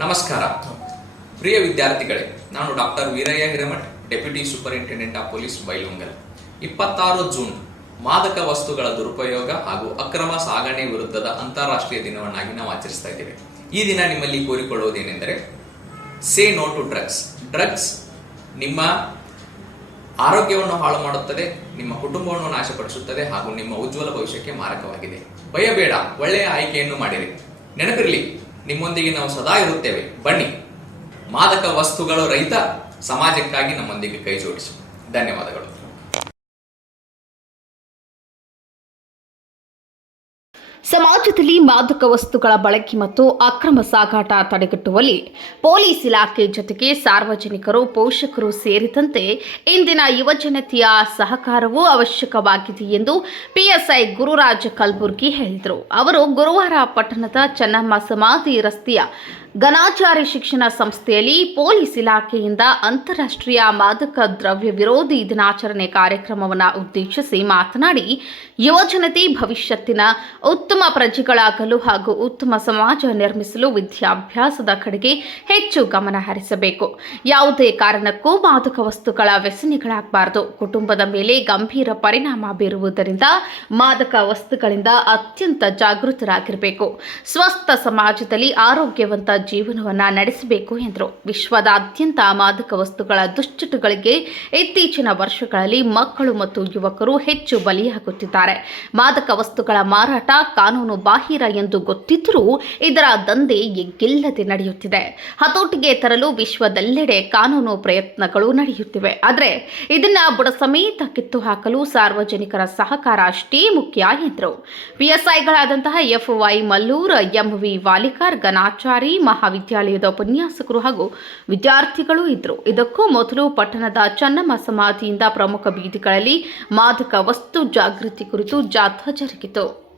ನಮಸ್ಕಾರ. ಪ್ರಿಯ ವಿದ್ಯಾರ್ಥಿಗಳೇ, ನಾನು doctor Veerayya Hiremath, deputy superintendent of police Bailhongal. ಇಪ್ಪತ್ತಾರು ಜೂನ್, ಮಾದಕ ವಸ್ತುಗಳ ದುರುಪಯೋಗ ಹಾಗೂ ಅಕ್ರಮ ಸಾಗಣೆ ವಿರುದ್ಧದ ಅಂತಾರಾಷ್ಟ್ರೀಯ ದಿನವನ್ನಾಗಿ ನಾವು ಆಚರಿಸ್ತಾ ಇದ್ದೇವೆ. ಈ ದಿನ ನಿಮ್ಮಲ್ಲಿ ಕೋರಿಕೊಳ್ಳುವುದೇನೆಂದರೆ, say no to drugs. Drugs ನಿಮ್ಮ ಆರೋಗ್ಯವನ್ನು ಹಾಳು ಮಾಡುತ್ತದೆ, ನಿಮ್ಮ ಕುಟುಂಬವನ್ನು ನಾಶಪಡಿಸುತ್ತದೆ ಹಾಗೂ ನಿಮ್ಮ ಉಜ್ವಲ ಭವಿಷ್ಯಕ್ಕೆ ಮಾರಕವಾಗಿದೆ. ಭಯಬೇಡ, ಒಳ್ಳೆಯ ಆಯ್ಕೆಯನ್ನು ಮಾಡಿರಿ. ನೆನಪಿರಲಿ ನಿಮ್ಮೊಂದಿಗೆ ನಾವು ಸದಾ ಇರುತ್ತೇವೆ. ಬನ್ನಿ. ಮಾದಕ ವಸ್ತುಗಳು ರಹಿತ ಸಮಾಜಕ್ಕಾಗಿ ನಮ್ಮೊಂದಿಗೆ ಕೈ ಜೋಡಿಸಿ. ಧನ್ಯವಾದಗಳು. ಸಮಾಜದಲ್ಲಿ ಮಾದಕ ವಸ್ತುಗಳ ಬಳಕೆ ಮತ್ತು ಅಕ್ರಮ ಸಾಗಾಟ ತಡೆಗಟ್ಟುವಲ್ಲಿ ಪೊಲೀಸ್ ಇಲಾಖೆ ಜೊತೆಗೆ ಸಾರ್ವಜನಿಕರು, ಪೋಷಕರು ಸೇರಿದಂತೆ ಇಂದಿನ ಯುವಜನತೆಯ ಸಹಕಾರವೂ ಅವಶ್ಯಕವಾಗಿದೆ ಎಂದು ಪಿಎಸ್ಐ ಗುರುರಾಜ್ ಕಲ್ಬುರ್ಗಿ ಹೇಳಿದರು. ಅವರು ಗುರುವಾರ ಪಟ್ಟಣದ ಚೆನ್ನಮ್ಮ ಸಮಾಧಿ ರಸ್ತೆಯ ಘನಾಚಾರಿ ಶಿಕ್ಷಣ ಸಂಸ್ಥೆಯಲ್ಲಿ ಪೊಲೀಸ್ ಇಲಾಖೆಯಿಂದ ಅಂತಾರಾಷ್ಟ್ರೀಯ ಮಾದಕ ದ್ರವ್ಯ ವಿರೋಧಿ ದಿನಾಚರಣೆ ಕಾರ್ಯಕ್ರಮವನ್ನು ಉದ್ದೇಶಿಸಿ ಮಾತನಾಡಿ ಯುವಜನತೆ ಭವಿಷ್ಯತ್ತಿನ ಉತ್ತಮ ಪ್ರಜೆಗಳಾಗಲು ಹಾಗೂ ಉತ್ತಮ ಸಮಾಜ ನಿರ್ಮಿಸಲು ವಿದ್ಯಾಭ್ಯಾಸದ ಕಡೆಗೆ ಹೆಚ್ಚು ಗಮನ ಹರಿಸಬೇಕು. ಯಾವುದೇ ಕಾರಣಕ್ಕೂ ಮಾದಕ ವಸ್ತುಗಳ ವ್ಯಸನಿಗಳಾಗಬಾರದು. ಕುಟುಂಬದ ಮೇಲೆ ಗಂಭೀರ ಪರಿಣಾಮ ಬೀರುವುದರಿಂದ ಮಾದಕ ವಸ್ತುಗಳಿಂದ ಅತ್ಯಂತ ಜಾಗೃತರಾಗಿರಬೇಕು. ಸ್ವಸ್ಥ ಸಮಾಜದಲ್ಲಿ ಆರೋಗ್ಯವಂತ ಜೀವನವನ್ನು ನಡೆಸಬೇಕು ಎಂದರು. ವಿಶ್ವದಾದ್ಯಂತ ಮಾದಕ ವಸ್ತುಗಳ ದುಶ್ಚಟಗಳಿಗೆ ಇತ್ತೀಚಿನ ವರ್ಷಗಳಲ್ಲಿ ಮಕ್ಕಳು ಮತ್ತು ಯುವಕರು ಹೆಚ್ಚು ಬಲಿಯಾಗುತ್ತಿದ್ದಾರೆ. ಮಾದಕ ವಸ್ತುಗಳ ಮಾರಾಟ ಕಾನೂನು ಬಾಹಿರ ಎಂದು ಗೊತ್ತಿದ್ದರೂ ಇದರ ದಂಧೆ ಎಗ್ಗಿಲ್ಲದೆ ನಡೆಯುತ್ತಿದೆ. ಹತೋಟಿಗೆ ತರಲು ವಿಶ್ವದೆಲ್ಲೆಡೆ ಕಾನೂನು ಪ್ರಯತ್ನಗಳು ನಡೆಯುತ್ತಿವೆ. ಆದರೆ ಇದನ್ನ ಬುಡ ಸಮೇತ ಕಿತ್ತು ಹಾಕಲು ಸಾರ್ವಜನಿಕರ ಸಹಕಾರ ಅಷ್ಟೇ ಮುಖ್ಯ ಎಂದರು. ಪಿಎಸ್ಐಗಳಾದಂತಹ F Y Mallur, M V Walikar Ganachari ಮಹಾವಿದ್ಯಾಲಯದ ಉಪನ್ಯಾಸಕರು ಹಾಗೂ ವಿದ್ಯಾರ್ಥಿಗಳು ಇದ್ರು ಇದಕ್ಕೂ ಮೊದಲು ಪಟ್ಟಣದ ಚನ್ನಮ್ಮ ಸಮಾಧಿಯಿಂದ ಪ್ರಮುಖ ಬೀದಿಗಳಲ್ಲಿ ಮಾದಕ ವಸ್ತು ಜಾಗೃತಿ ಕುರಿತು ಜಾಥಾ ಜರುಗಿತು.